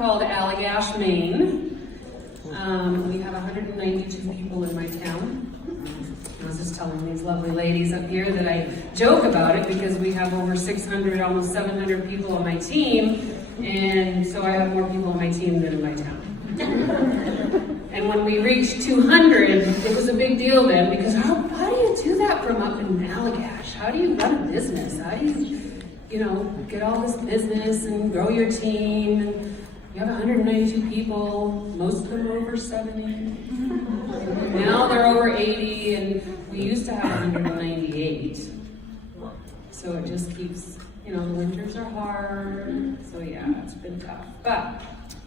called Allagash, Maine. We have 192 people in my town. I was just telling these lovely ladies up here that I joke about it because we have over 600, almost 700 people on my team, and so I have more people on my team than in my town. And when we reached 200, it was a big deal then, because how do you do that from up in Allagash? How do you run a business? How do you get all this business and grow your team? And you have 192 people, most of them are over 70. Now they're over 80, and we used to have 198. So it just keeps, the winters are hard. So yeah, it's been tough. But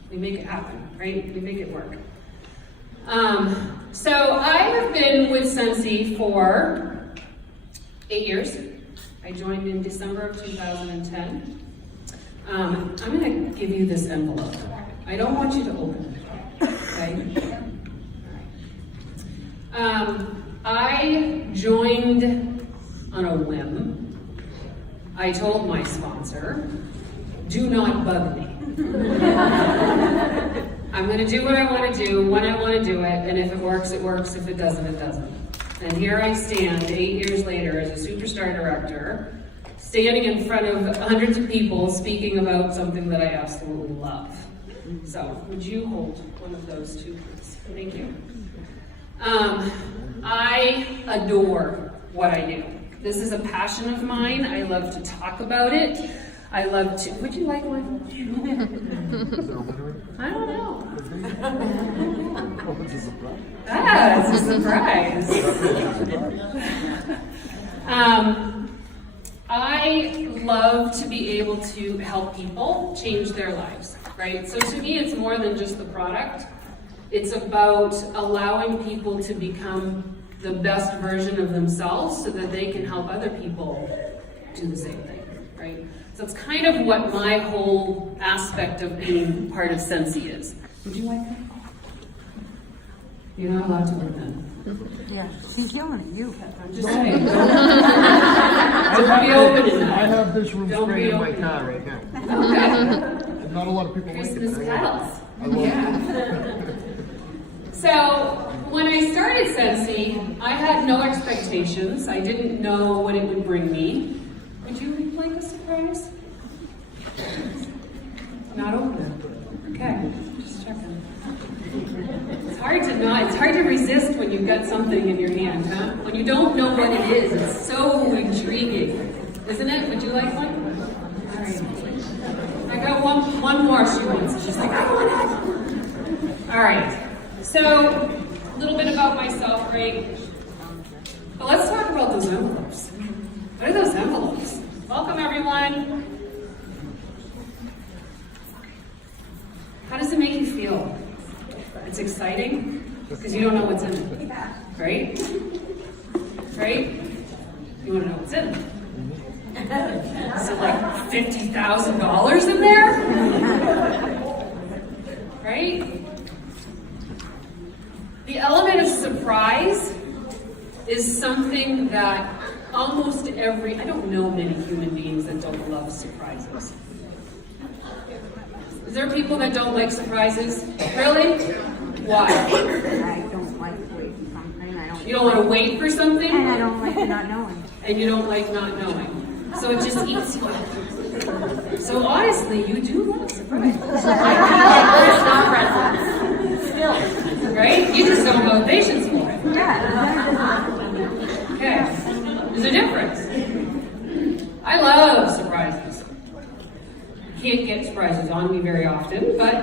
we make it happen, right? We make it work. So I have been with Scentsy for 8 years. I joined in December of 2010. I'm going to give you this envelope. I don't want you to open it, okay? All right. I joined on a whim. I told my sponsor, do not bug me. I'm going to do what I want to do, when I want to do it, and if it works, it works. If it doesn't, it doesn't. And here I stand 8 years later as a superstar director, standing in front of hundreds of people speaking about something that I absolutely love. So, would you hold one of those two, please? Thank you. I adore what I do. This is a passion of mine. I love to talk about it. I love to, would you like one? I don't know. It's a surprise. I love to be able to help people change their lives, right? So to me, it's more than just the product. It's about allowing people to become the best version of themselves so that they can help other people do the same thing, right? So it's kind of what my whole aspect of being part of Scentsy is. Would you like that? You're not allowed to wear that. Yeah, she's yelling at you. I'm just saying. Don't be open in that. I have this room spray in my car right now. Okay. And not a lot of people Christmas like it. petals. I love Yeah. So when I started Scentsy, I had no expectations. I didn't know what it would bring me. Would you like a surprise? Not open. Okay, just checking. It's hard to resist when you've got something in your hand, huh? When you don't know what it is, it's so intriguing, isn't it? Would you like one? All right. I got one more she wants. She's like, I want it. All right. So, a little bit about myself, right? But let's talk about those envelopes. What are those envelopes? Welcome, everyone. How does it make you feel? It's exciting because you don't know what's in it, right? Right? You want to know what's in it. Is it like $50,000 in there? Right? The element of surprise is something that almost I don't know many human beings that don't love surprises. Is there people that don't like surprises? Really? Why? I don't like waiting for something. You don't want to wait for something? And I don't like not knowing. And you don't like not knowing. So it just eats you up. So honestly, you do love surprises. Right? You just don't have patience for it. Yeah. Okay. There's a difference. I love surprises. Can't get surprises on me very often, but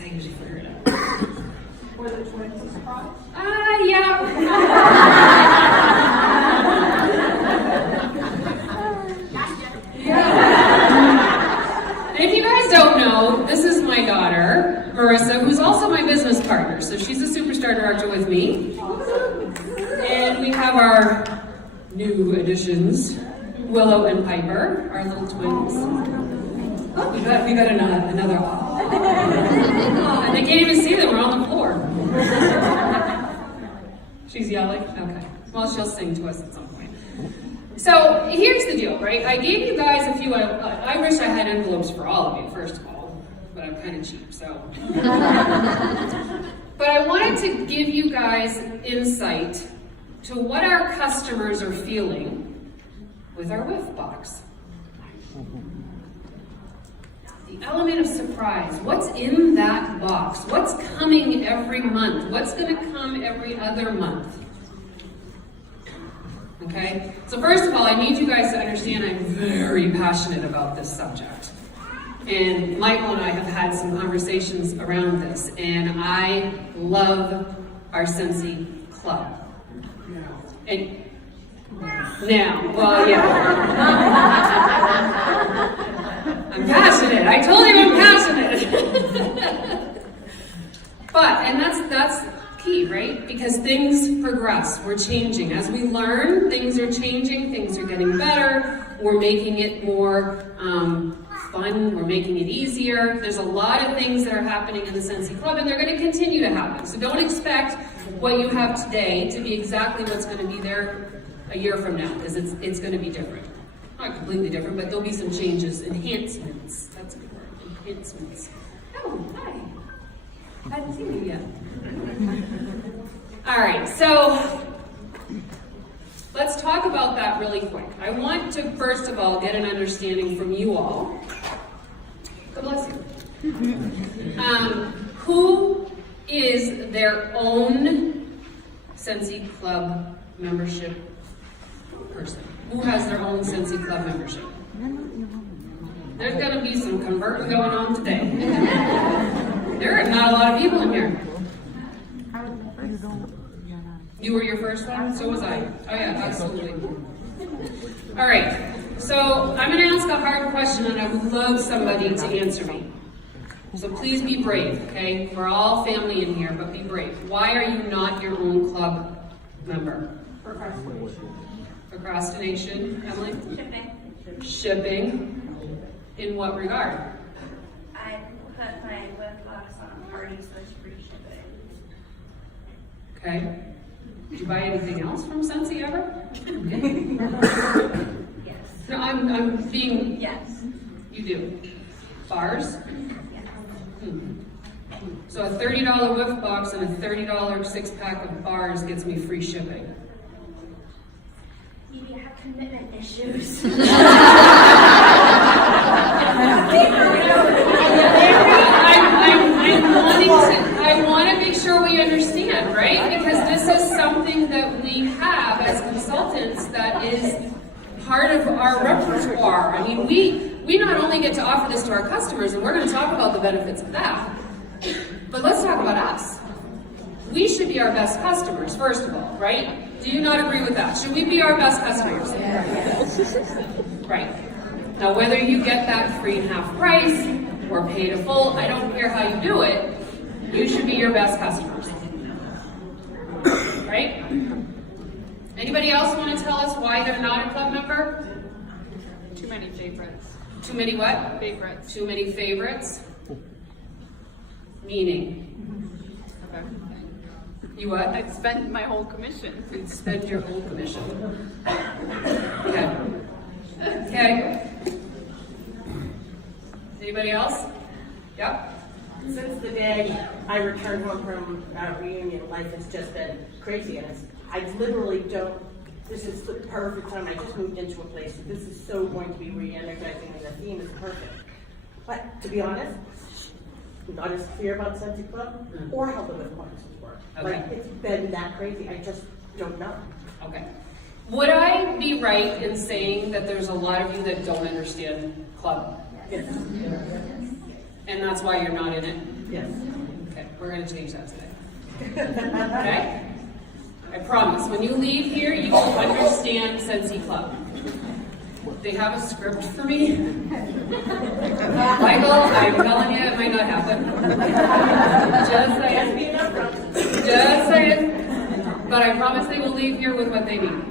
I usually figure it out. Were the twins a surprise? Yeah. And if you guys don't know, this is my daughter, Marissa, who's also my business partner. So she's a superstar director with me. And we have our new additions, Willow and Piper, our little twins. Oh, we got another. And they can't even see them. We're on the floor. She's yelling? Okay. Well, she'll sing to us at some point. So here's the deal, right? I gave you guys a few. I wish I had envelopes for all of you, first of all. but I'm kind of cheap, so. But I wanted to give you guys insight to what our customers are feeling with our whiff box. The element of surprise. What's in that box? What's coming every month? What's going to come every other month? Okay? So first of all, I need you guys to understand I'm very passionate about this subject. And Michael and I have had some conversations around this, and I love our Scentsy Club. And now, well, yeah. I'm passionate. I told you I'm passionate. And that's key, right? Because things progress. We're changing. As we learn, things are changing. Things are getting better. We're making it more fun. We're making it easier. There's a lot of things that are happening in the Scentsy Club, and they're going to continue to happen. So don't expect what you have today to be exactly what's going to be there a year from now, because it's going to be different. Not completely different, but there'll be some changes, enhancements. That's a good word, enhancements. Oh, hi. I hadn't seen you yet. All right, so let's talk about that really quick. I want to, first of all, get an understanding from you all. God bless you. Who is their own Scentsy Club membership person? Who has their own Scentsy Club membership? There's going to be some converting going on today. There are not a lot of people in here. You were your first one? So was I. Oh yeah, absolutely. All right, so I'm going to ask a hard question, and I would love somebody to answer me. So please be brave, okay? We're all family in here, but be brave. Why are you not your own club member? Procrastination, Emily? Shipping. In what regard? I put my whip box on already, so it's free shipping. Okay. Did you buy anything else from Scentsy ever? Yes. No, I'm being. Yes. You do. Bars? Yes. So a $30 whiff box and a $30 6-pack of bars gets me free shipping. Edie, I have commitment issues. I want to make sure we understand, right? Because this is something that we have as consultants that is part of our repertoire. I mean, we not only get to offer this to our customers, and we're going to talk about the benefits of that, but let's talk about us. We should be our best customers, first of all, right? Do you not agree with that? Should we be our best customers? Right. Now, whether you get that free and half price or pay to full, I don't care how you do it, you should be your best customers. Right? Anybody else want to tell us why they're not a club member? Too many favorites. Too many what? Favorites. Too many favorites? Meaning? Of everything. You what? I'd spend my whole commission. You'd spend your whole commission. Okay. Okay. Anybody else? Yep. Since the day I returned home from reunion, life has just been crazy, and I literally don't. This is the perfect time. I just moved into a place. This is so going to be re-energizing, and the theme is perfect. But to be honest, I'm not as clear about Scentsy Club or how the whip boxes work. Okay. Like, it's been that crazy. I just don't know. Okay. Would I be right in saying that there's a lot of you that don't understand club? Yes. And that's why you're not in it? Yes. Okay, we're going to change that today. Okay? I promise. When you leave here, you will understand Scentsy Club. They have a script for me. Michael, I'm telling you, it might not happen. Just saying. Just saying. But I promise they will leave here with what they need.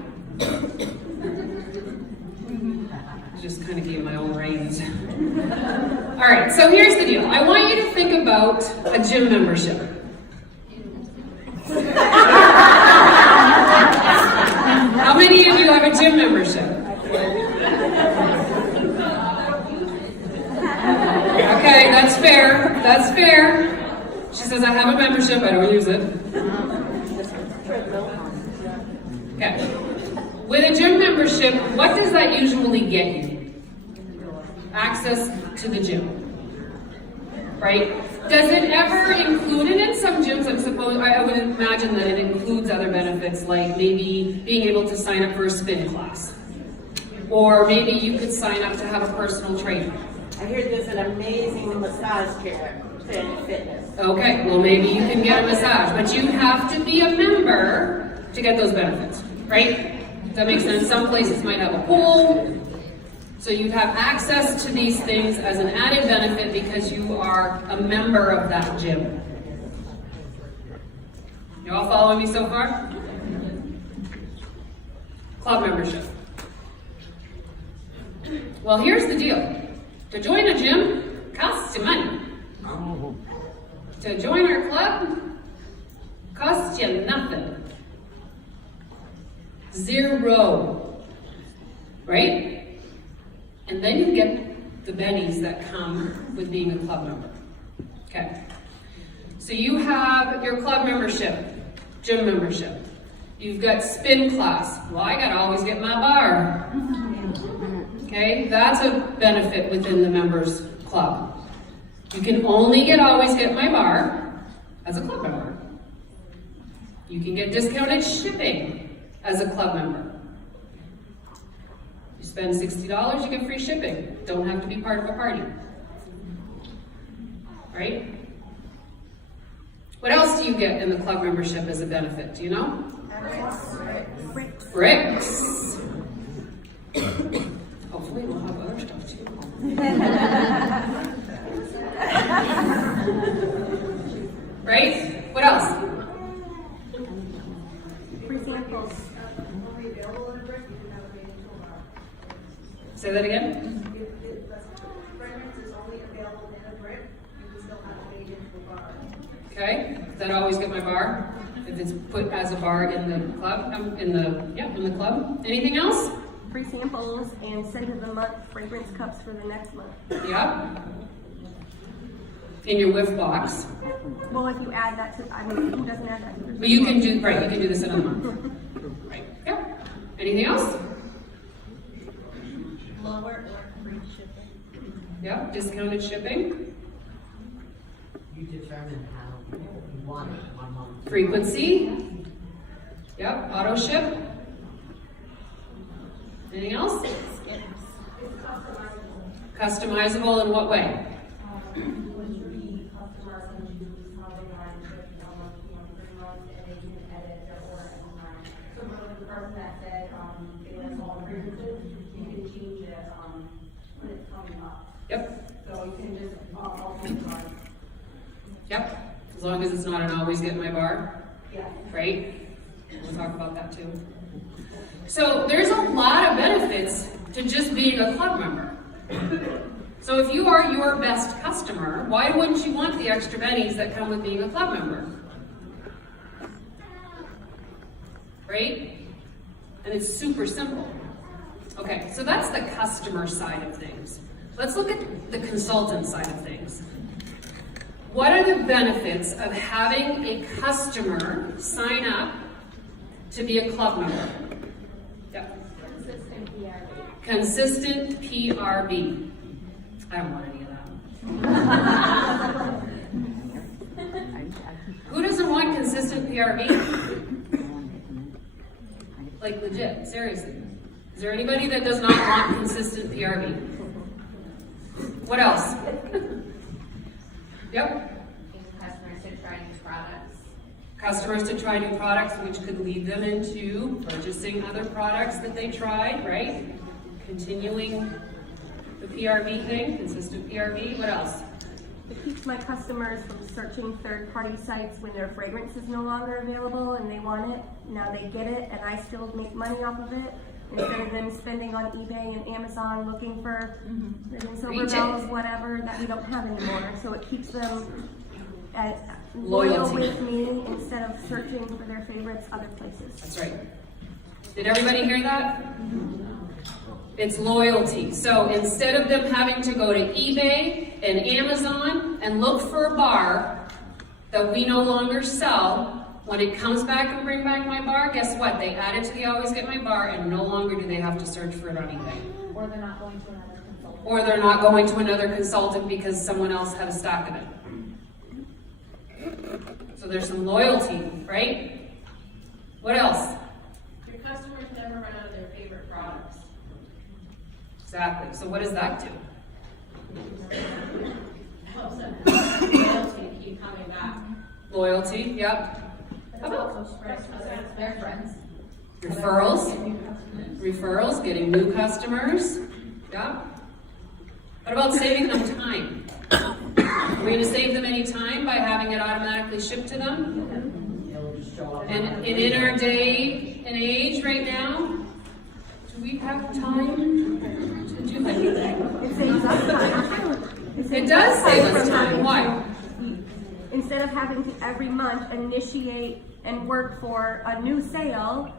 Just kind of gave my own reins. All right, so here's the deal. I want you to think about a gym membership. How many of you have a gym membership? Okay, Okay, that's fair. That's fair. She says, I have a membership, I don't use it. Okay. With a gym membership, what does that usually get you? Access to the gym. Right? Does it ever include it in some gyms? I would imagine that it includes other benefits, like maybe being able to sign up for a spin class. Or maybe you could sign up to have a personal trainer. I hear there's an amazing massage chair, Planet Fitness. Okay, well maybe you can get a massage, but you have to be a member to get those benefits, right? Does that make sense? Some places might have a pool, so you have access to these things as an added benefit because you are a member of that gym. You all following me so far? Club membership. Well, here's the deal. To join a gym costs you money. To join our club costs you nothing. Zero. Right? And then you get the bennies that come with being a club member. Okay. So you have your club membership, gym membership. You've got spin class. Well, I gotta always get my bar. Okay, that's a benefit within the members club. You can only always get my bar as a club member. You can get discounted shipping as a club member. You spend $60, you get free shipping. Don't have to be part of a party. Right? What else do you get in the club membership as a benefit? Do you know? Bricks. Hopefully we'll have other stuff too. Right? What else? Free samples. Only available in a brick, you can have a baby toolbar. Say that again? If the fragrance is only available in a brick, you can still have a baby toolbar. Okay. Does that always get my bar? If it's put as a bar in the club? In the club. Anything else? Free samples and scent of the month fragrance cups for the next month. Yeah. In your whiff box. Well, if you add that to, who doesn't add that to their But you can do, right, you can do this in a month. Right. Yeah. Anything else? lower or free shipping? Yeah, discounted shipping. You determine how you want it 1 month. Frequency. Yep, auto ship. Anything else? Customizable in what way? Yep. So you can just alter. Yep. As long as it's not an always get my bar. Yeah. Right? We'll talk about that too. So there's a lot of benefits to just being a club member. So if you are your best customer, why wouldn't you want the extra bennies that come with being a club member? Right? And it's super simple. Okay, so that's the customer side of things. Let's look at the consultant side of things. What are the benefits of having a customer sign up to be a club member? Yep. Consistent PRB. I don't want any of that. Who doesn't want consistent PRB? Like legit, seriously. Is there anybody that does not want consistent PRB? What else? Yep. Customers to try new products. Customers to try new products, which could lead them into purchasing other products that they tried, right? Continuing the PRB thing, consistent PRB. What else? It keeps my customers from searching third-party sites when their fragrance is no longer available and they want it. Now they get it and I still make money off of it. Instead of them spending on eBay and Amazon looking for silver bells, whatever, that we don't have anymore. So it keeps them loyal Loyalty. with me instead of searching for their favorites other places. That's right. Did everybody hear that? It's loyalty. So instead of them having to go to eBay and Amazon and look for a bar that we no longer sell, when it comes back and bring back my bar, guess what? They add it to the Always Get My Bar, and no longer do they have to search for it on eBay. Or they're not going to another consultant. Or they're not going to another consultant because someone else had a stock of it. So there's some loyalty, right? What else? Your customers never run out of their favorite products. Exactly. So what does that do? Helps them loyalty to keep coming back. Loyalty, yep. How about their friends? Referrals. Referrals, getting new customers. Yeah. What about saving them time? Are we going to save them any time by having it automatically shipped to them? It'll just show up. And in our day and age right now, do we have time to do anything? It saves us time. It does save us time. Why? Instead of having to every month initiate and work for a new sale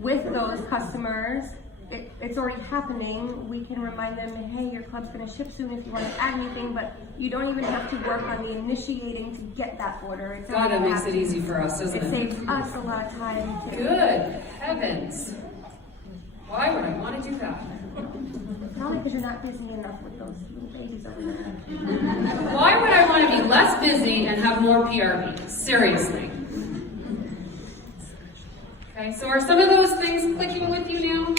with those customers, it's already happening. We can remind them, hey, your club's going to ship soon if you want to add anything, but you don't even have to work on the initiating to get that order. It's God, that already makes it happening. easy for us, doesn't It it? saves us a lot of time too. Good heavens. Why would I want to do that? Probably because you're not busy enough with those little babies over there. Why would I want to be less busy and have more PRP? Seriously. Okay, so are some of those things clicking with you now?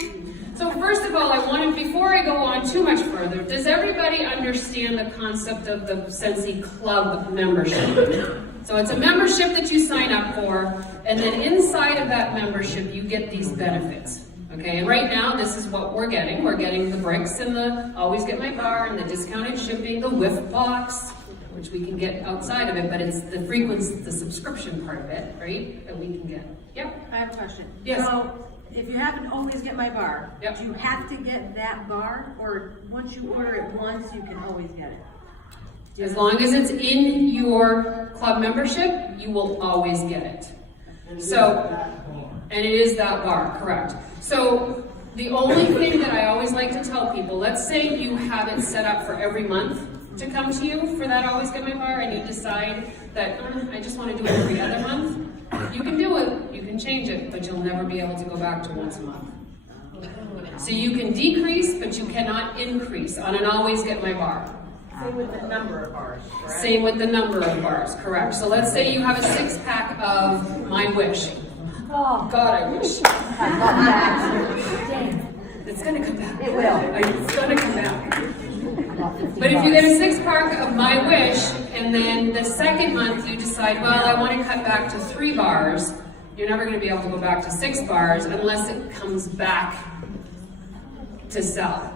So first of all, I wanted, before I go on too much further, does everybody understand the concept of the Scentsy Club membership? So it's a membership that you sign up for, and then inside of that membership, you get these benefits. Okay, and right now, this is what we're getting. We're getting the bricks and the Always Get My Bar and the discounted shipping, the whiff box, which we can get outside of it, but it's the frequency, the subscription part of it, right, that we can get. Yep. I have a question. Yes. So, if you happen to always get my bar, Yep. do you have to get that bar, or once you order it once, you can always get it? As long as it's in your club membership, you will always get it. So, and it is that bar, correct. So, the only thing that I always like to tell people, let's say you have it set up for every month to come to you for that Always Get My Bar, and you decide that I just want to do it every other month. You can do it, you can change it, but you'll never be able to go back to once a month. So you can decrease, but you cannot increase on an Always Get My Bar. Same with the number of bars, correct? Same with the number of bars, correct. So let's say you have a 6-pack of My Wish. Oh, God, I wish. It's gonna come back. It will. It's gonna come back. But if you get a 6-pack of My Wish, and then the second month you decide, well, I want to cut back to 3 bars, you're never going to be able to go back to 6 bars unless it comes back to sell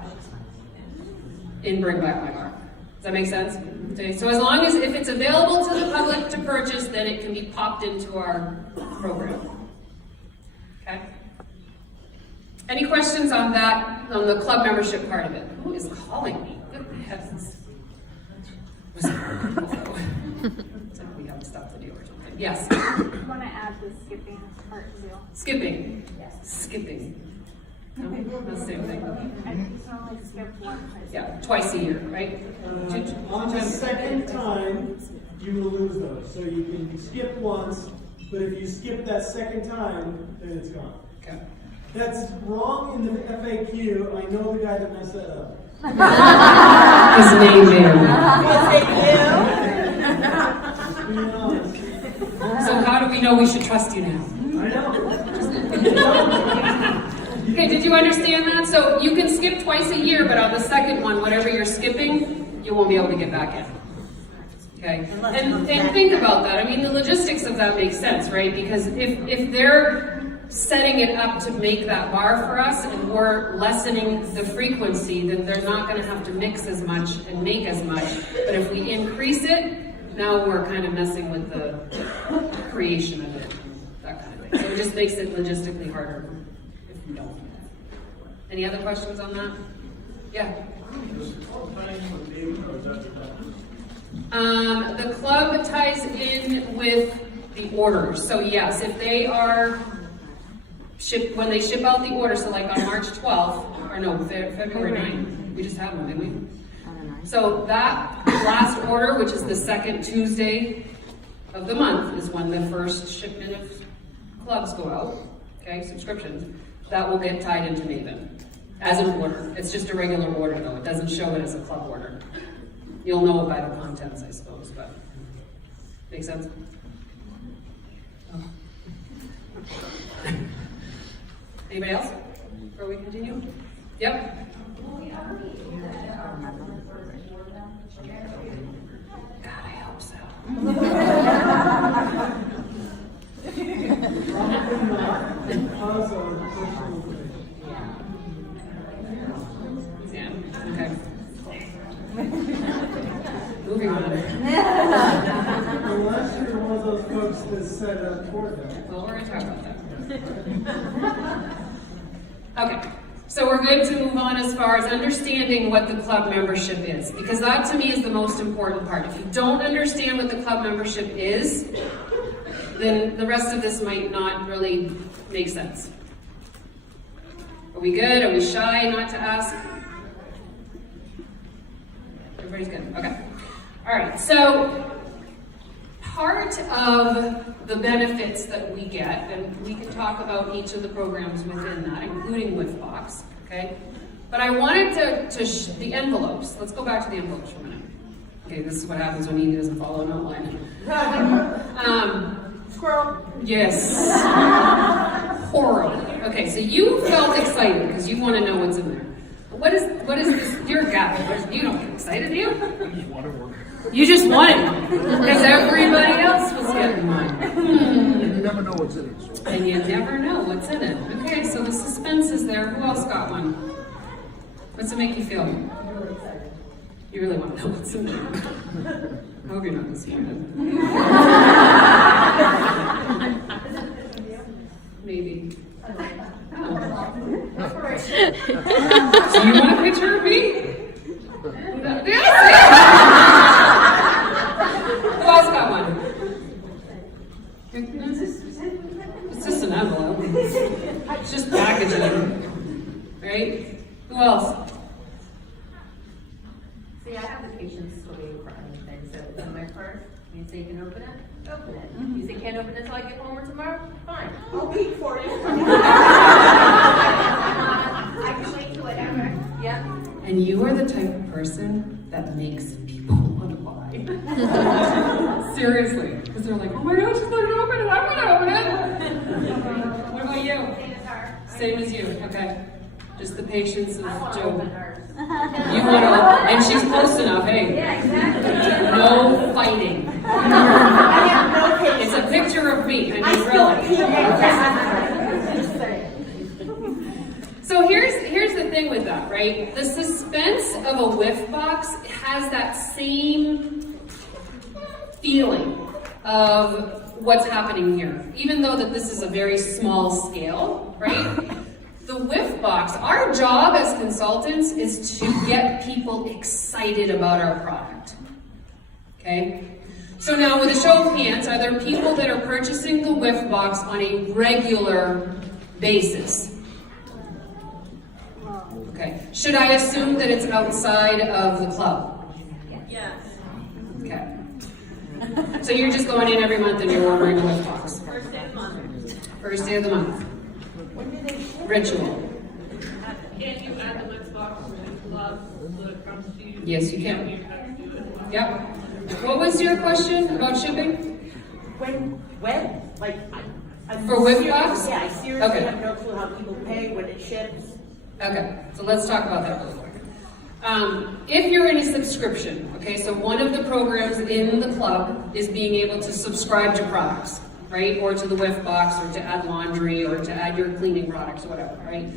in Bring Back My Bar. Does that make sense? Okay, so as long as if it's available to the public to purchase, then it can be popped into our program. Okay? Any questions on that, on the club membership part of it? Who is calling me? Good heavens. Was it it's like we haven't stopped the deal or something. Yes? I want to add the skipping part too. Skipping. Yes. Skipping. No, the same thing. I just only skipped once. Yeah, twice a year, right? On the second time, you will lose those. So you can skip once, but if you skip that second time, then it's gone. Okay. That's wrong in the FAQ. I know the guy that messed that up. His name there. Just being honest. So how do we know we should trust you now? I know. Okay, did you understand that? So you can skip twice a year, but on the second one, whatever you're skipping, you won't be able to get back in. Okay, and think about that. I mean, the logistics of that makes sense, right? Because if they're setting it up to make that bar for us and we're lessening the frequency, then they're not going to have to mix as much and make as much. But if we increase it, now we're kind of messing with the creation of it, that kind of thing. So it just makes it logistically harder if we don't. Any other questions on that? Yeah. The club ties in with the orders. So yes, if they are when they ship out the order, so like on March 12th, or no, February 9th. We just had one, didn't we? So that last order, which is the second Tuesday of the month, is when the first shipment of clubs go out, okay, subscriptions. That will get tied into Maven as an order. It's just a regular order though. It doesn't show it as a club order. You'll know it by the contents, I suppose, but make sense? Oh. Anybody else? Before we continue? Yep. God, I hope so. Because of personal information. Yeah, okay. Moving on. Unless you're one of those folks that set up for that. Well, we're going to talk about that. Okay, so we're good to move on as far as understanding what the club membership is, because that to me is the most important part. If you don't understand what the club membership is, then the rest of this might not really make sense. Are we good? Are we shy not to ask? Everybody's good? Okay. All right, so part of the benefits that we get, and we can talk about each of the programs within that, including WIFBox, okay? But I wanted to the envelopes. Let's go back to the envelopes for a minute. Okay, this is what happens when Edie doesn't follow an outline. Squirrel. Yes. Horrible. Okay, so you felt excited because you want to know what's in there. What is this? You're a guy. You don't get excited, do you? You just wanted one. Because everybody else was getting one. And you never know what's in it. So. And you never know what's in it. Okay, so the suspense is there. Who else got one? What's it make you feel? You really want to know what's in there. I hope you're not disappointed. Maybe. Oh. So you want a picture of me? Yes! Who else got one? It's just an envelope. It's just packaging. Right? Who else? See, I have the patience to wait for anything, so it's in my purse. You say you can open it? Open it. You say can't open it until I get home or tomorrow? Fine. I'll wait for it. I can wait till whatever. Yeah. And you are the type of person that makes people want to buy. Seriously. Because they're like, oh my gosh, she's not going to open it. I want to open it. What about you? Same as you. Okay. Just the patience of Joe. You want to open, and she's close enough, hey? Yeah, exactly. No fighting. It's a picture of me. I mean, really. So here's the thing with that, right? The suspense of a WIFBox has that same feeling of what's happening here, even though that this is a very small scale, right? The WIFBox, our job as consultants is to get people excited about our product, okay? So now with a show of hands, are there people that are purchasing the WIFBox on a regular basis? Okay. Should I assume that it's outside of the club? Yes. Okay. So you're just going in every month and you're ordering a WIFBox? First day of the month. First day of the month. Ritual. Can you add the WIFBox to the club so it comes to you? Yes, you can. You have to do it. Yep. What was your question about shipping? When? Like, For WIFBox? Yeah, I seriously Okay. have no clue how people pay when it ships. Okay, so let's talk about that real quick. If you're in a subscription, okay, so one of the programs in the club is being able to subscribe to products, right? Or to the WIFBox, or to add laundry, or to add your cleaning products, or whatever, right?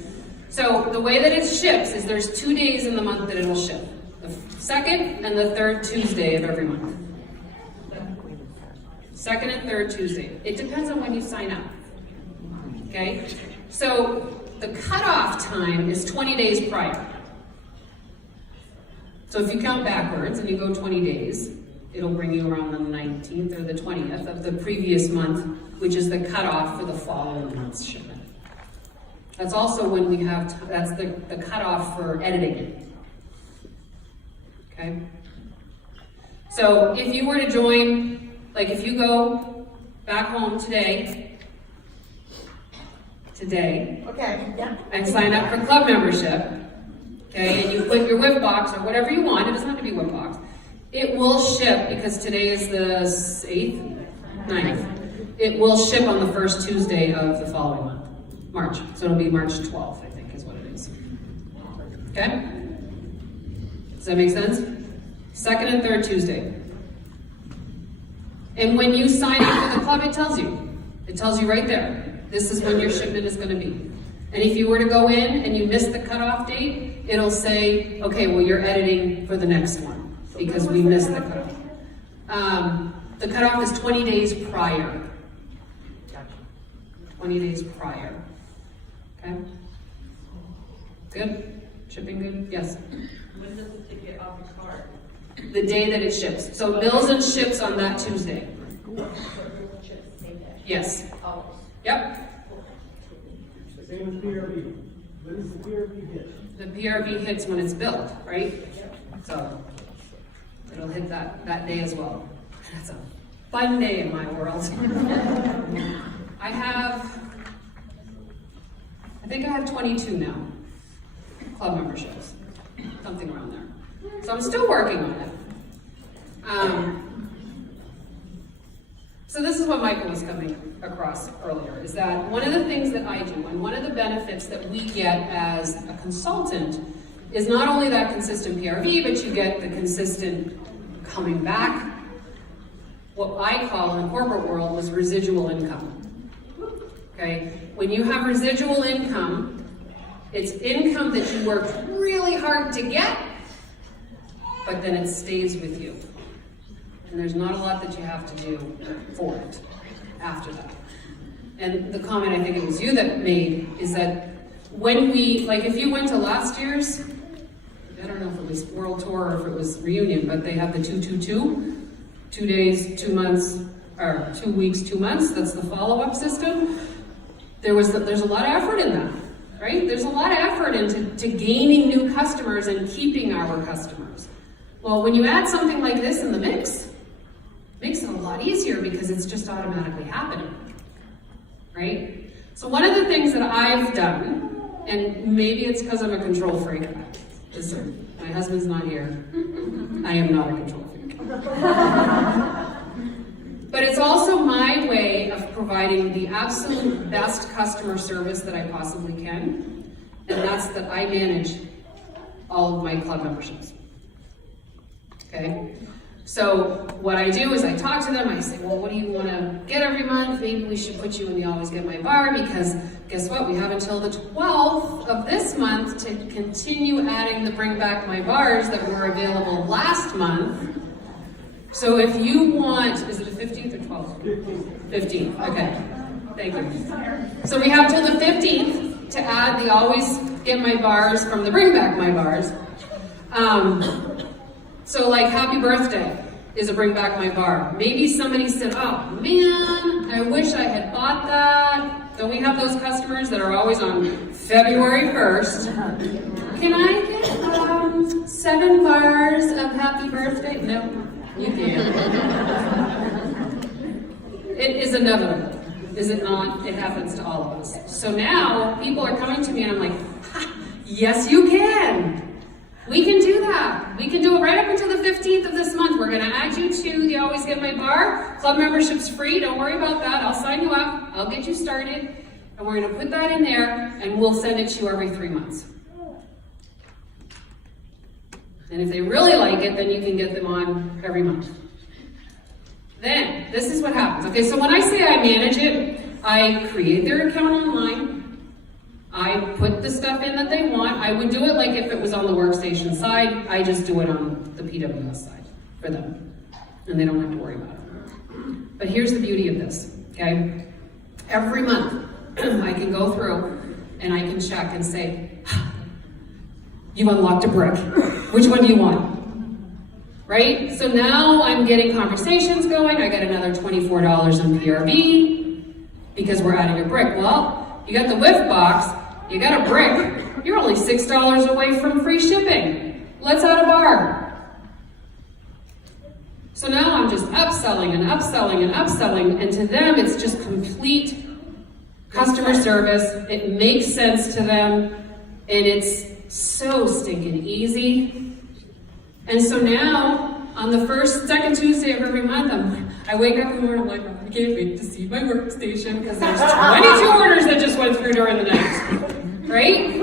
So the way that it ships is there's 2 days in the month that it'll ship. The second and the third Tuesday of every month. Second and third Tuesday. It depends on when you sign up, okay? So the cutoff time is 20 days prior. So if you count backwards and you go 20 days, it'll bring you around the 19th or the 20th of the previous month, which is the cutoff for the following month's shipment. That's also when we have, that's the cutoff for editing. Okay? So if you were to join, like if you go back home today, Okay, yeah. and sign up for club membership, okay, and you put your whip box or whatever you want, it doesn't have to be whip box, it will ship, because today is the 8th, 9th, it will ship on the first Tuesday of the following month, March. So it'll be March 12th, I think is what it is. Okay? Does that make sense? Second and third Tuesday. And when you sign up for the club, it tells you. It tells you right there. This is when your shipment is going to be. And if you were to go in and you miss the cutoff date, it'll say, okay, well, you're editing for the next one because we missed the cutoff. The cutoff is 20 days prior. 20 days prior. Okay? Good? Shipping good? Yes? When does it get off your card? The day that it ships. So bills and ships on that Tuesday. Yes. Yep. Same with PRV. When does the PRV hit? The PRV hits when it's billed, right? So it'll hit that day as well. That's a fun day in my world. I think I have 22 now, club memberships, something around there. So I'm still working on it. So this is what Michael was coming across earlier, is that one of the things that I do, and one of the benefits that we get as a consultant, is not only that consistent PRV, but you get the consistent coming back. What I call in the corporate world was residual income. Okay? When you have residual income, it's income that you worked really hard to get, but then it stays with you. And there's not a lot that you have to do for it after that. And the comment I think it was you that made is that when we, like if you went to last year's, I don't know if it was World Tour or if it was Reunion, but they have the 222, 2 days, 2 months, or 2 weeks, 2 months, that's the follow-up system. There's a lot of effort in that, right? There's a lot of effort into gaining new customers and keeping our customers. Well, when you add something like this in the mix, it makes it a lot easier because it's just automatically happening, right? So one of the things that I've done, and maybe it's because I'm a control freak, listen, my husband's not here, I am not a control freak. But it's also my way of providing the absolute best customer service that I possibly can, and that's that I manage all of my club memberships. Okay? So what I do is I talk to them, I say, well, what do you want to get every month? Maybe we should put you in the Always Get My Bar, because guess what? We have until the 12th of this month to continue adding the Bring Back My Bars that were available last month. So if you want, is it the 15th or 12th? 15th, okay. Thank you. So we have till the 15th to add the Always Get My Bars from the Bring Back My Bars. So like Happy Birthday is a Bring Back My Bar. Maybe somebody said, oh man, I wish I had bought that. Don't we have those customers that are always on February 1st? Can I get 7 bars of Happy Birthday? No, you can't. It is inevitable, is it not? It happens to all of us. So now people are coming to me and I'm like, yes you can. We can do that. We can do it right up until the 15th of this month. We're gonna add you to the Always Get My Bar. Club membership's free, don't worry about that. I'll sign you up, I'll get you started. And we're gonna put that in there and we'll send it to you every 3 months. And if they really like it, then you can get them on every month. Then, this is what happens. Okay, so when I say I manage it, I create their account online. I put the stuff in that they want. I would do it like if it was on the workstation side. I just do it on the PWS side for them. And they don't have to worry about it. But here's the beauty of this, okay? Every month, I can go through and I can check and say, you unlocked a brick. Which one do you want? Right? So now I'm getting conversations going. I get another $24 in PRV because we're adding a brick. Well, you got the whiff box. You got a brick, you're only $6 away from free shipping. Let's add a bar. So now I'm just upselling and upselling and upselling, and to them it's just complete customer service. It makes sense to them, and it's so stinking easy. And so now, on the first, second Tuesday of every month, I wake up in the morning, I'm like, oh, I can't wait to see my workstation, because there's 22 orders that just went through during the night, right?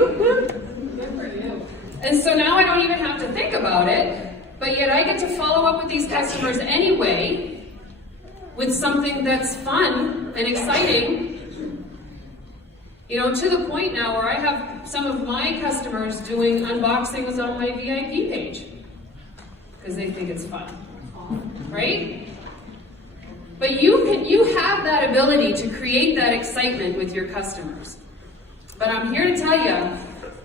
And so now I don't even have to think about it, but yet I get to follow up with these customers anyway, with something that's fun and exciting. You know, to the point now where I have some of my customers doing unboxings on my VIP page, because they think it's fun, right? But you have that ability to create that excitement with your customers. But I'm here to tell you,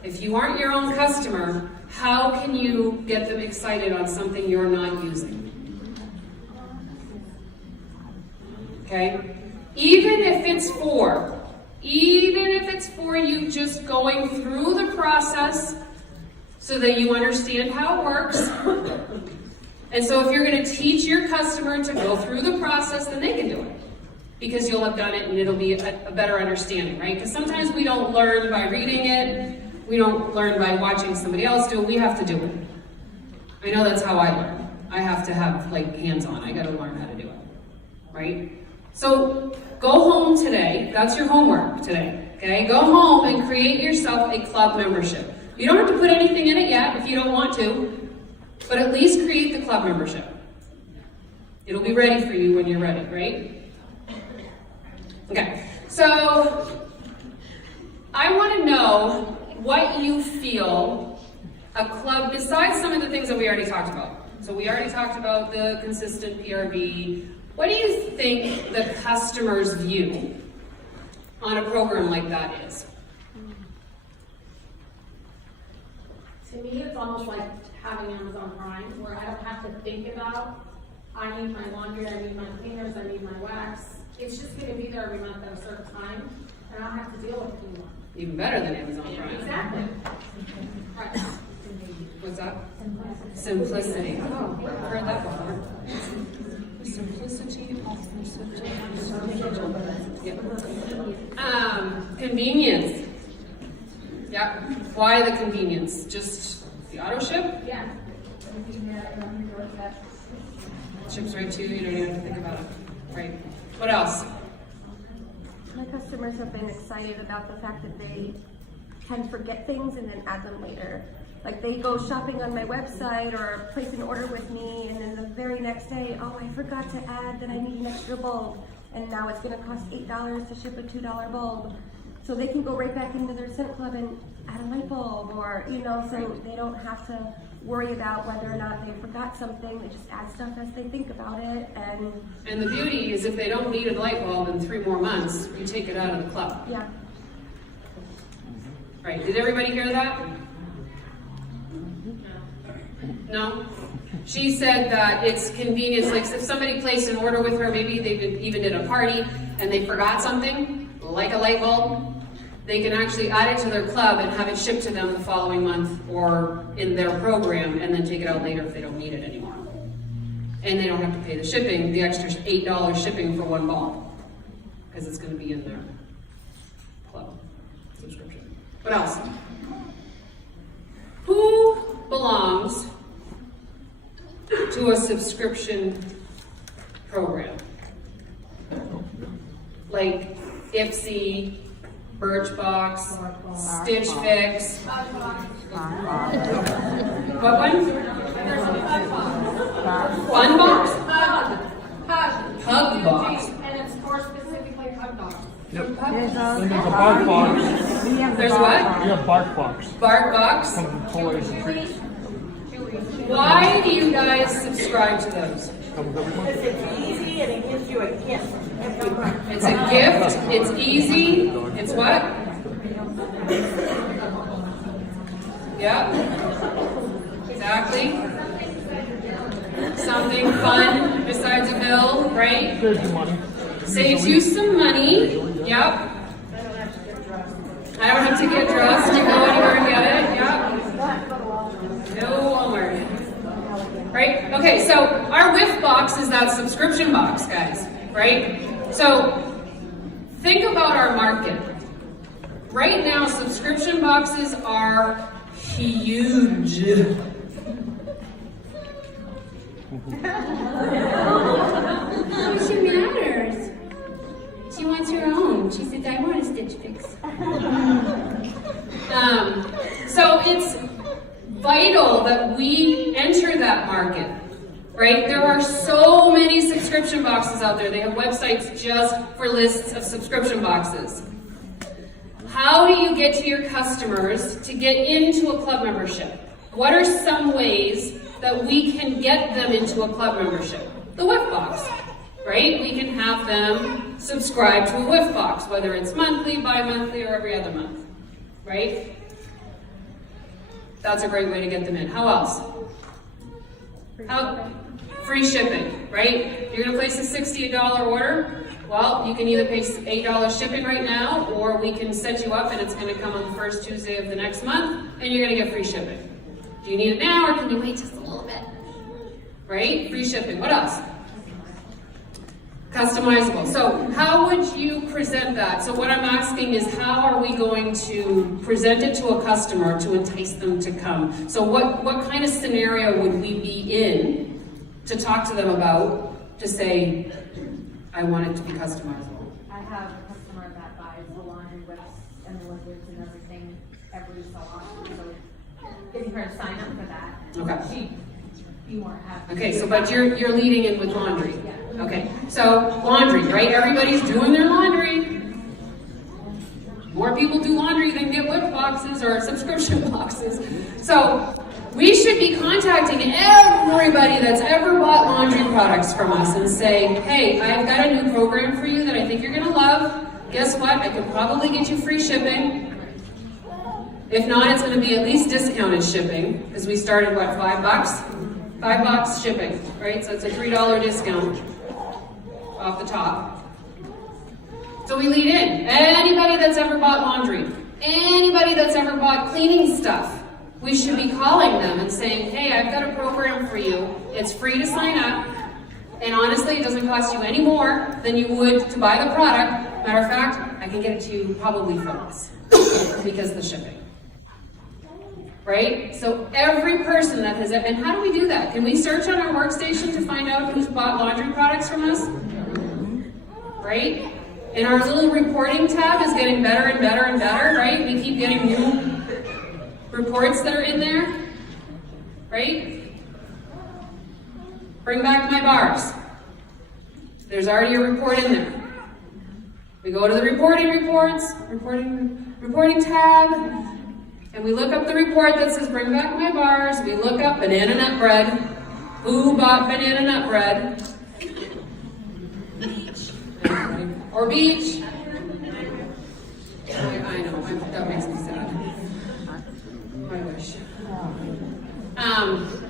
if you aren't your own customer, how can you get them excited on something you're not using? Okay? Even if it's for you just going through the process so that you understand how it works. And so if you're going to teach your customer to go through the process, then they can do it. Because you'll have done it and it'll be a better understanding, right? Because sometimes we don't learn by reading it. We don't learn by watching somebody else do it. We have to do it. I know that's how I learn. I have to have like hands-on. I got to learn how to do it, right? So go home today. That's your homework today, okay? Go home and create yourself a club membership. You don't have to put anything in it yet if you don't want to, but at least create the club membership. It'll be ready for you when you're ready, right? Okay, so I want to know what you feel a club, besides some of the things that we already talked about. So we already talked about the consistent PRV. What do you think the customer's view on a program like that is? To me, it's almost like having Amazon Prime, where I don't have to think about, I need my laundry, I need my cleaners, I need my wax. It's just going to be there every month at a certain time, and I don't have to deal with it anymore. Even better than Amazon Prime. Exactly. Right. What's that? Simplicity. Oh, I've heard that before. Simplicity, authenticity. Yep. Convenience. Yeah. Why the convenience? Just the auto ship? Yeah. Ships right to you, you don't even have to think about it. Right. What else? My customers have been excited about the fact that they can forget things and then add them later. Like they go shopping on my website or place an order with me, and then the very next day, oh, I forgot to add that I need an extra bulb, and now it's going to cost $8 to ship a $2 bulb. So they can go right back into their scent club and add a light bulb, or, you know, so they don't have to worry about whether or not they forgot something. They just add stuff as they think about it. And the beauty is if they don't need a light bulb in 3 more months, you take it out of the club. Yeah. Right, did everybody hear that? No? She said that it's convenience, like if somebody placed an order with her, maybe they even did a party and they forgot something, like a light bulb, they can actually add it to their club and have it shipped to them the following month or in their program, and then take it out later if they don't need it anymore. And they don't have to pay the shipping, the extra $8 shipping for 1 bulb, because it's going to be in their club subscription. What else? Who belongs to a subscription program? Like Ipsy, Birchbox, Stitch Fix. What one? Fun Box? Hug Box. And it's more specifically hug dogs. Yep. Then there's a bark box. There's what? You have bark box. Bark Box. Comes with toys and treats. Why do you guys subscribe to those? Comes every month. Because it's easy and it gives you a gift every month. It's a gift, it's easy, it's what? Yeah, exactly. Something fun besides a bill, right? Saves you money. Saves you some money, yep. I don't have to get dressed. I I don't have to get dressed to go anywhere and get it. Yeah. No Walmart. Right? Okay, so our whiff box is that subscription box, guys. Right? So think about our market. Right now, subscription boxes are huge. Oh, she matters. She wants her own. She said, I want a Stitch Fix. So it's vital that we enter that market, right? There are so many subscription boxes out there. They have websites just for lists of subscription boxes. How do you get to your customers to get into a club membership? What are some ways that we can get them into a club membership? The whiff box, right? We can have them subscribe to a whiff box, whether it's monthly, bi-monthly, or every other month, right? That's a great way to get them in. How else? Free shipping, right? You're gonna place a $68 order. Well, you can either pay $8 shipping right now, or we can set you up and it's gonna come on the first Tuesday of the next month, and you're gonna get free shipping. Do you need it now, or can you wait just a little bit? Right? Free shipping. What else? Customizable. So how would you present that? So what I'm asking is, how are we going to present it to a customer to entice them to come? So what kind of scenario would we be in to talk to them about, to say, I want it to be customizable? I have a customer that buys the laundry whips and the liquids and everything every so often, so getting her to sign up for that. Okay. She'd be more happy. Okay, so but you're leading in with laundry. Okay, so laundry, right? Everybody's doing their laundry. More people do laundry than get whip boxes or subscription boxes. So we should be contacting everybody that's ever bought laundry products from us and say, hey, I've got a new program for you that I think you're gonna love. Guess what? I can probably get you free shipping. If not, it's gonna be at least discounted shipping, because we started, what, $5? $5 shipping, right? So it's a $3 discount off the top. So we lead in. Anybody that's ever bought laundry, anybody that's ever bought cleaning stuff, we should be calling them and saying, hey, I've got a program for you. It's free to sign up. And honestly, it doesn't cost you any more than you would to buy the product. Matter of fact, I can get it to you probably for less because of the shipping. Right? So every person that has, and how do we do that? Can we search on our workstation to find out who's bought laundry products from us? Right? And our little reporting tab is getting better and better and better, right? We keep getting new reports that are in there, right? Bring back my bars. There's already a report in there. We go to the reporting tab, and we look up the report that says bring back my bars. We look up banana nut bread. Who bought banana nut bread? Or beach. I know, that makes me sad. I wish.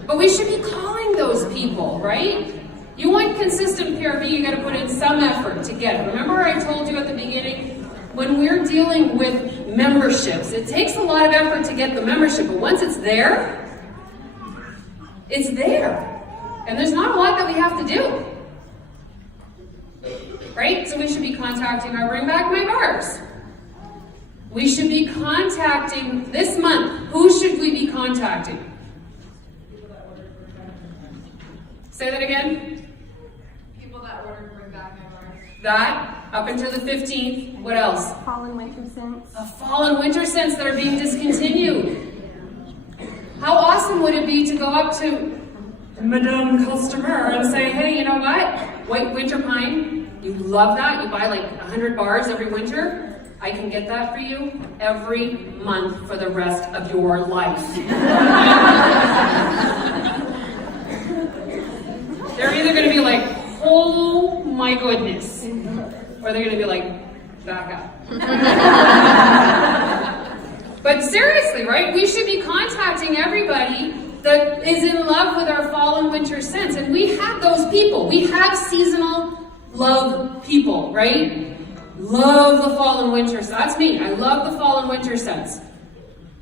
But we should be calling those people, right? You want consistent PRV, you gotta put in some effort to get it. Remember I told you at the beginning, when we're dealing with memberships, it takes a lot of effort to get the membership, but once it's there, it's there. And there's not a lot that we have to do. Right? So we should be contacting our Bring Back My Bars. We should be contacting, this month, who should we be contacting? Say that again? People that order Bring Back My Bars. That, up until the 15th. What else? Fall and winter scents. Fall and winter scents that are being discontinued. How awesome would it be to go up to Madame Customer and say, hey, you know what? White winter pine. You love that. You buy like 100 bars every winter. I can get that for you every month for the rest of your life. They're either going to be like, oh my goodness, or they're going to be like, back up. But seriously, right? We should be contacting everybody that is in love with our fall and winter scents. And we have those people. We have seasonal love people, right? Love the fall and winter scents. That's me. I love the fall and winter scents.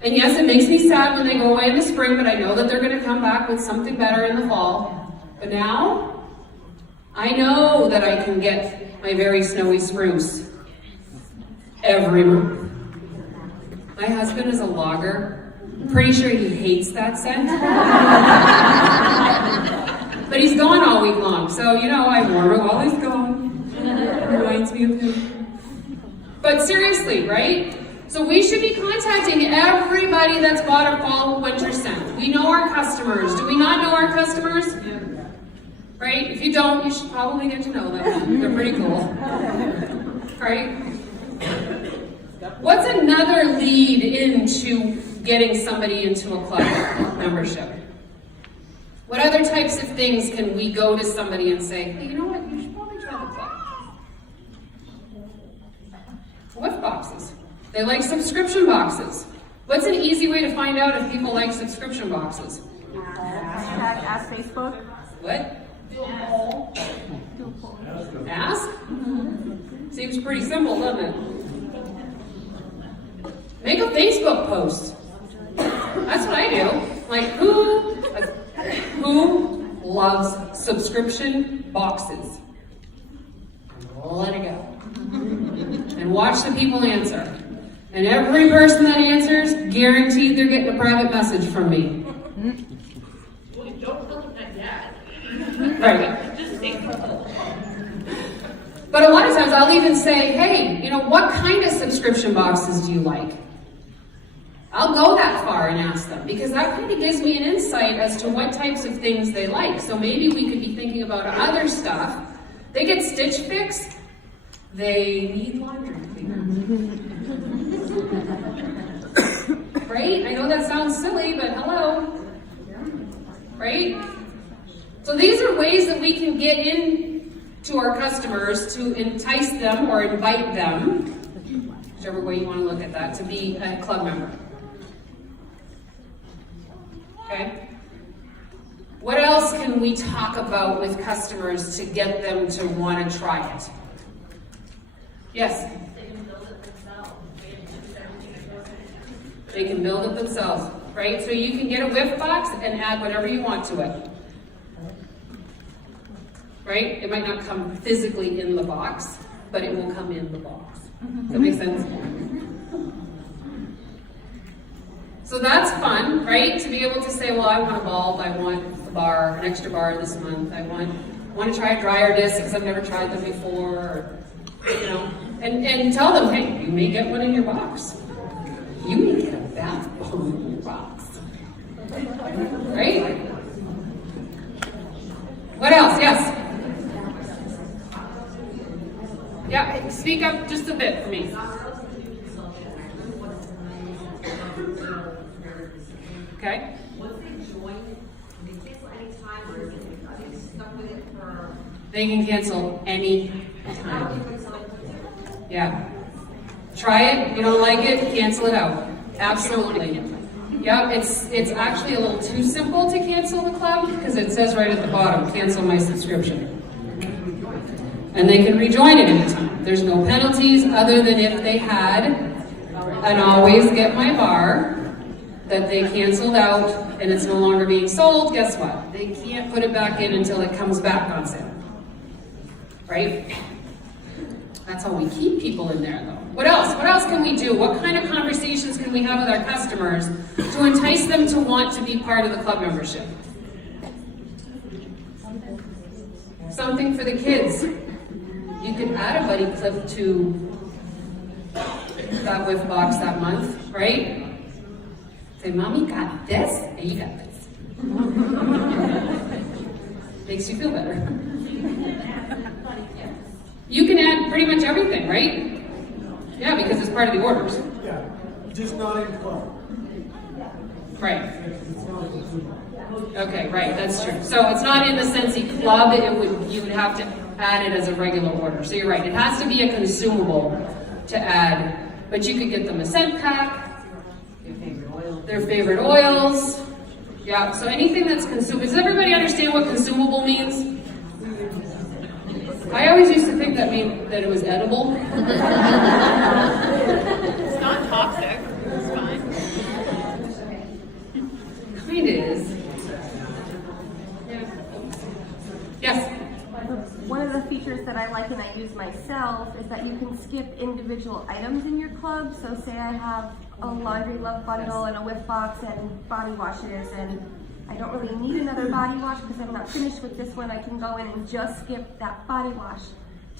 And yes, it makes me sad when they go away in the spring, but I know that they're going to come back with something better in the fall. But now, I know that I can get my very snowy spruce every month. My husband is a logger. I'm pretty sure he hates that scent. But he's gone all week long, so you know, I warm it while he's gone. It reminds me of him. But seriously, right? So we should be contacting everybody that's bought a fall winter scent. We know our customers. Do we not know our customers? Yeah. Right? If you don't, you should probably get to know them. They're pretty cool. Right? What's another lead into getting somebody into a club membership? What other types of things can we go to somebody and say, hey, you know what, you should probably try the club? What boxes? They like subscription boxes. What's an easy way to find out if people like subscription boxes? Ask Facebook. What? Ask? Seems pretty simple, doesn't it? Make a Facebook post. That's what I do. Like, who loves subscription boxes? Let it go. And watch the people answer. And every person that answers, guaranteed they're getting a private message from me. Well, don't look at that yet. Right. Just think. But a lot of times I'll even say, hey, you know, what kind of subscription boxes do you like? I'll go that far and ask them, because that kind of gives me an insight as to what types of things they like. So maybe we could be thinking about other stuff. They get Stitch Fix. They need laundry cleaner. Right? I know that sounds silly, but hello. Right? So these are ways that we can get in to our customers to entice them or invite them, whichever way you want to look at that, to be a club member. Okay? What else can we talk about with customers to get them to want to try it? Yes? They can build it themselves, right? So you can get a whiff box and add whatever you want to it. Right? It might not come physically in the box, but it will come in the box. Does that make sense? So that's fun, right? To be able to say, well, I want a bulb, I want a bar, an extra bar this month, I want to try a dryer disc because I've never tried them before, or, you know, and tell them, hey, you may get one in your box. You may get a bath bomb in your box. Right? What else? Yes? Yeah, speak up just a bit for me. Okay. Once they join, they cancel any time, or is it stuck with it for? They can cancel any time. Yeah. Try it. You don't like it, cancel it out. Absolutely. Yeah, it's actually a little too simple to cancel the club because it says right at the bottom, cancel my subscription. And they can rejoin it anytime. There's no penalties other than if they had an Always Get My Bar that they canceled out and it's no longer being sold. Guess what? They can't put it back in until it comes back on sale. Right? That's how we keep people in there, though. What else? What else can we do? What kind of conversations can we have with our customers to entice them to want to be part of the club membership? Something for the kids. You can add a buddy clip to that whiff box that month, right? Say, Mommy got this, and you got this. Makes you feel better. You can add pretty much everything, right? Yeah, because it's part of the orders. Yeah, just not in club. Right. Okay, right, that's true. So it's not in the Scentsy club, you would have to add it as a regular order. So you're right, it has to be a consumable to add, but you could get them a scent pack, their favorite oils. Yeah, so anything that's consumable. Does everybody understand what consumable means? I always used to think think that meant that it was edible. It's not toxic, it's fine. Kind of is. Yeah. Yes. One of the features that I like and I use myself is that you can skip individual items in your club. So say I have a laundry love bundle and a whiff box and body washes, and I don't really need another body wash because I'm not finished with this one. I can go in and just skip that body wash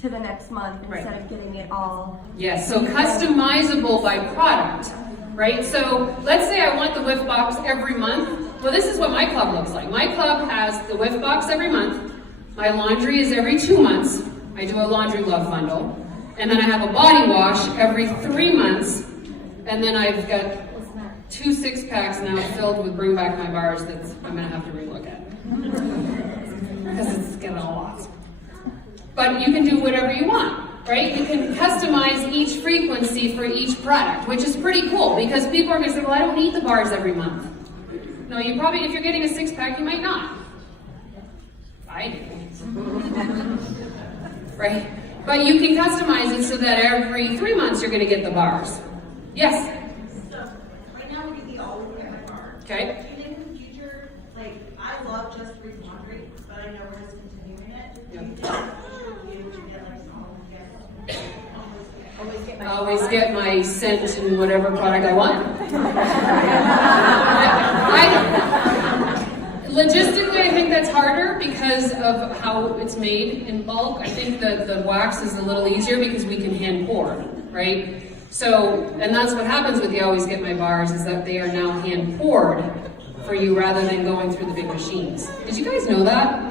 to the next month instead of getting it all. Yes, so customizable by product, right? So let's say I want the whiff box every month. Well, this is what my club looks like. My club has the whiff box every month. My laundry is every 2 months. I do a laundry love bundle. And then I have a body wash every 3 months. And then I've got 2 6-packs now filled with Bring Back My Bars that I'm gonna have to relook at. Because it's getting a lot. But you can do whatever you want, right? You can customize each frequency for each product, which is pretty cool because people are gonna say, well, I don't need the bars every month. No, you probably, if you're getting a 6-pack, you might not. I do. Right? But you can customize it so that every 3 months you're gonna get the bars. Yes? So, right now we get the always get my bar. Okay. And in the future, like, I love just free laundry, but I know we're discontinuing it. Do you think we would get like Always get my scent and whatever product I want. Logistically, I think that's harder because of how it's made in bulk. I think that the wax is a little easier because we can hand pour, right? So, and that's what happens with the Always Get My Bars is that they are now hand poured for you rather than going through the big machines. Did you guys know that?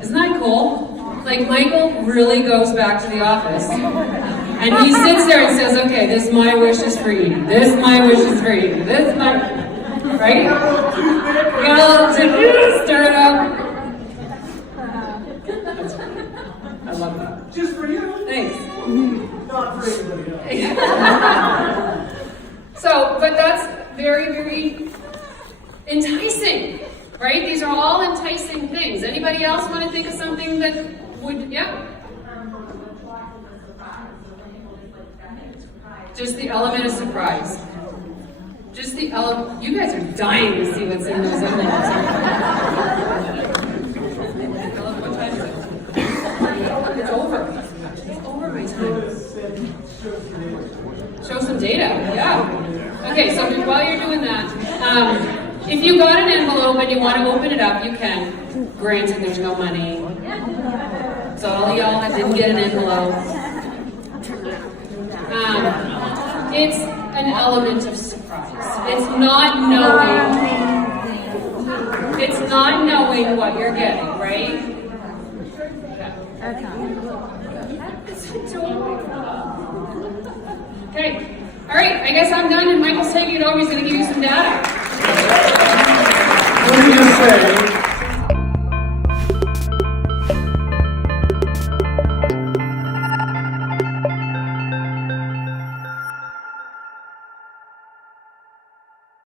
Isn't that cool? Like Michael really goes back to the office and he sits there and says, okay, this my wish is for Edie. This my wish is for Edie. This my, right? You got a little tip, stir it up. That's funny. I love that. Just for you. Thanks. Not for anybody else. So, but that's very, very enticing, right? These are all enticing things. Anybody else want to think of something that would, yeah? Just the element of surprise. Just the element, you guys are dying to see what's in those envelopes. What time is it? It's over. It's over my time. Show some data, yeah. Okay, so while you're doing that, if you got an envelope and you want to open it up, you can. Granted, there's no money. So all of y'all that didn't get an envelope. It's an element of surprise. It's not knowing what you're getting, right? Okay. All right, I guess I'm done and Michael's taking it over. He's going to give you some data. What do you say?